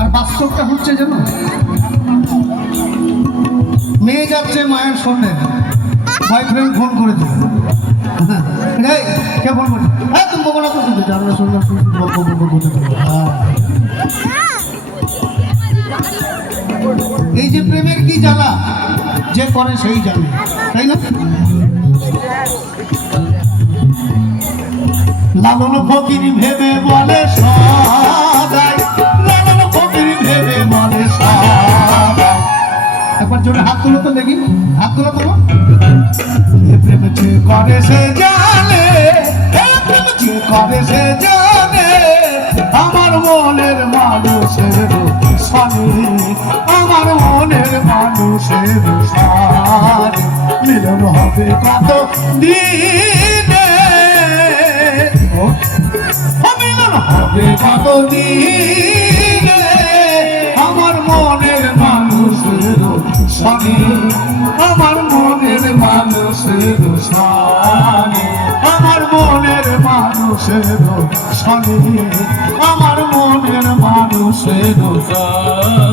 আর বাস্তবটা হচ্ছে জানো, মেয়ে যাচ্ছে মায়ের সঙ্গে, বয়ফ্রেন্ড ফোন করেছে, কে ফোন করছে, হ্যাঁ তুমি বলো না তো, জানলা শুনলাম এই যে প্রেমের কি জ্বালা, যে করে সেই জানে, তাই না? লালন ফকির ভেবে বলে সদাই, লালন ফকির ভেবে বলে সদাই। একবার জোরে হাত তুলো তো দেখি, হাত তুলো তো। প্রেম যে করে সে জানে, প্রেম যে করে সে জানে, আমার মনের মানুষের সনে, আমার মনের মানুষের সনে মিলন হবে কত দিনে, মিলন হবে কত দিনে, আমার মনের মানুষের সনে, আমার মনের মানুষের সনে, আমার মনের মানুষের সনে, আমার মনের মানুষের সনে।